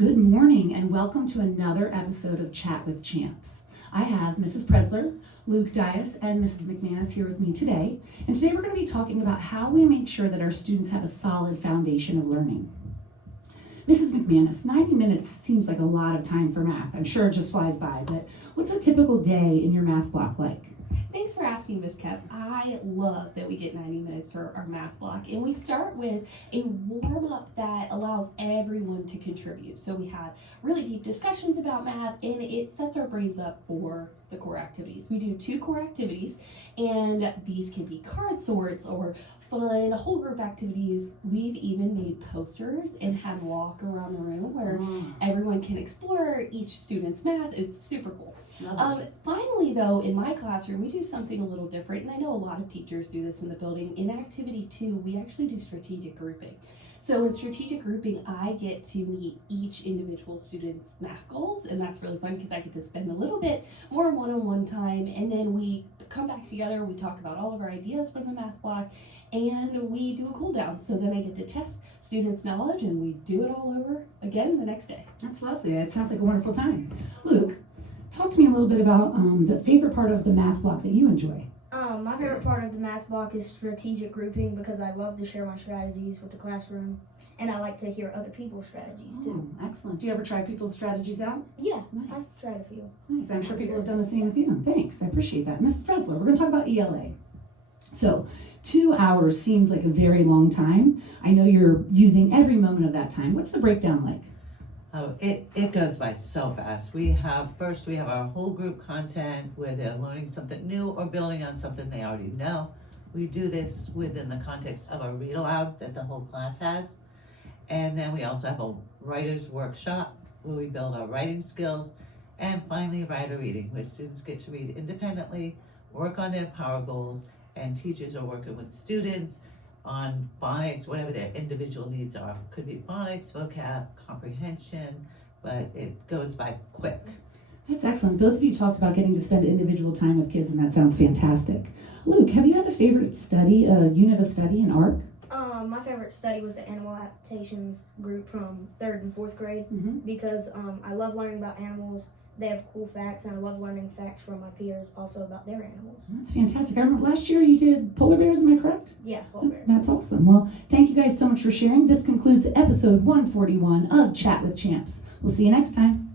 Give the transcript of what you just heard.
Good morning and welcome to another episode of Chat with Champs. I have Mrs. Presler, Luke Dias, and Mrs. McManus here with me today. And today we're going to be talking about how we make sure that our students have a solid foundation of learning. Mrs. McManus, 90 minutes seems like a lot of time for math. I'm sure it just flies by, but what's a typical day in your math block like? Thanks for asking, Ms. Kep. I love that we get 90 minutes for our math block, and we start with a warm-up that allows everyone to contribute. So we have really deep discussions about math, and it sets our brains up for the core activities. We do 2 core activities, and these can be card sorts or fun whole group activities. We've even made posters and had walk around the room where everyone can explore each student's math. It's super cool. Finally, though, in my classroom, we do something a little different, and I know a lot of teachers do this in the building. In Activity 2, we actually do strategic grouping. So in strategic grouping, I get to meet each individual student's math goals, and that's really fun because I get to spend a little bit more one-on-one time, and then we come back together, we talk about all of our ideas from the math block, and we do a cool down. So then I get to test students' knowledge, and we do it all over again the next day. That's lovely. It sounds like a wonderful time. Luke, talk to me a little bit about the favorite part of the math block that you enjoy. My favorite part of the math block is strategic grouping because I love to share my strategies with the classroom, and I like to hear other people's strategies too. Excellent. Do you ever try people's strategies out? Yeah, Nice. I've tried a few. Nice. I'm sure people have done the same with you. Thanks. I appreciate that. Mrs. Presler, we're going to talk about ELA. So 2 hours seems like a very long time. I know you're using every moment of that time. What's the breakdown like? Oh, it goes by so fast. We have our whole group content where they're learning something new or building on something they already know. We do this within the context of a read aloud that the whole class has. And then we also have a writer's workshop where we build our writing skills. And finally, writer reading, where students get to read independently, work on their power goals, and teachers are working with students on phonics, whatever their individual needs are. Could be phonics, vocab, comprehension, but it goes by quick. That's excellent. Both of you talked about getting to spend individual time with kids, and that sounds fantastic. Luke, have you had a favorite unit of study in ARC? My favorite study was the animal adaptations group from 3rd and 4th grade because I love learning about animals. They have cool facts, and I love learning facts from my peers also about their animals. That's fantastic. I remember last year you did polar bears, am I correct? Yeah, polar bears. That's awesome. Well, thank you guys so much for sharing. This concludes episode 141 of Chat with Champs. We'll see you next time.